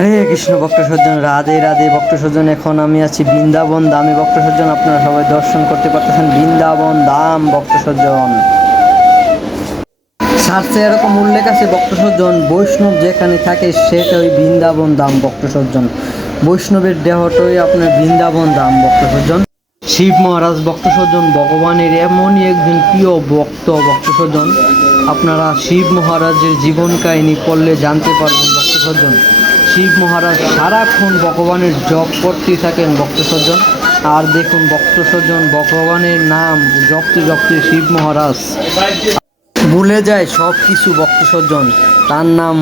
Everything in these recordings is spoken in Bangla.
হরে কৃষ্ণ ভক্ত সজ্জন, রাধে রাধে ভক্ত সজ্জন। এখন আমি আছি বৃন্দাবন ধামে ভক্ত সজ্জন। আপনারা সবাই দর্শন করতে পারতেছেন বৃন্দাবন ধাম ভক্ত সজ্জন। সার্চে এরকম উল্লেখ আছে ভক্ত সজ্জন, বৈষ্ণব যেখানে থাকে সেটা ওই বৃন্দাবন ধাম ভক্ত সজ্জন। বৈষ্ণবের দেহটাই আপনার বৃন্দাবন ধাম ভক্ত সজ্জন। শিব মহারাজ ভক্ত সজ্জন ভগবানের এমনই একজন প্রিয় ভক্ত ভক্ত সজ্জন। আপনারা শিব মহারাজের জীবন কাহিনী পড়লে জানতে পারবেন ভক্ত সজ্জন। শিব মহারাজ সারাক্ষণ ভগবানের জপ করতেই থাকেন ভক্ত সজ্জন। আর দেখুন ভক্ত সজ্জন, ভগবানের নাম জপতে জপতে শিব মহারাজ ভুলে যায় সব কিছু ভক্ত সজ্জন। তার নাম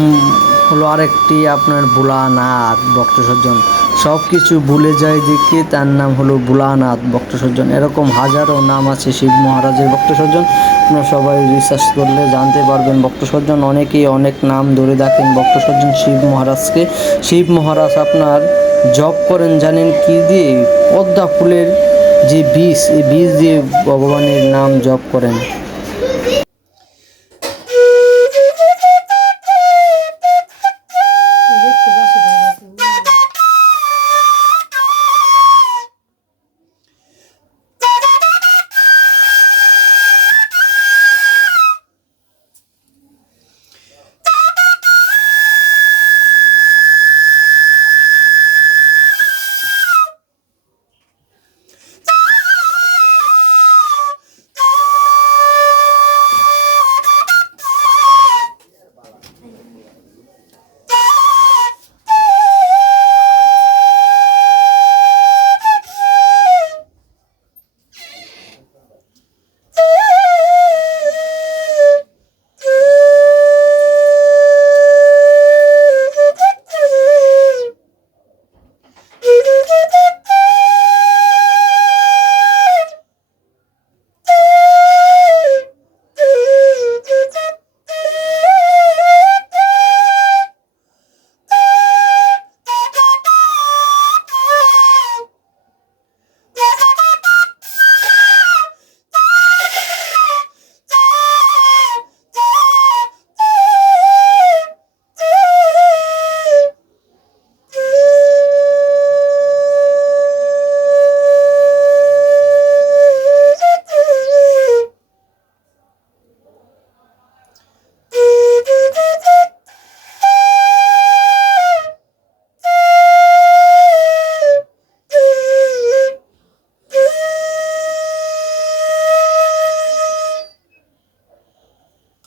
হলো আরেকটি আপনার ভোলানাথ ভক্ত সজ্জন। সব কিছু ভুলে যায় দেখে তার নাম হলো ভোলানাথ ভক্ত সজ্জন। এরকম হাজারো নাম আছে শিব মহারাজের ভক্ত সজ্জন। আপনারা সবাই রিসার্চ করলে জানতে পারবেন ভক্ত সজ্জন। অনেকেই অনেক নাম ধরে দেখেন ভক্ত সজ্জন শিব মহারাজকে। শিব মহারাজ আপনার জপ করেন জানেন কি দিয়ে? পদ্মা ফুলের যে বীজ, এই বীজ দিয়ে ভগবানের নাম জপ করেন।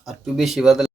আর একটু বেশি বাদল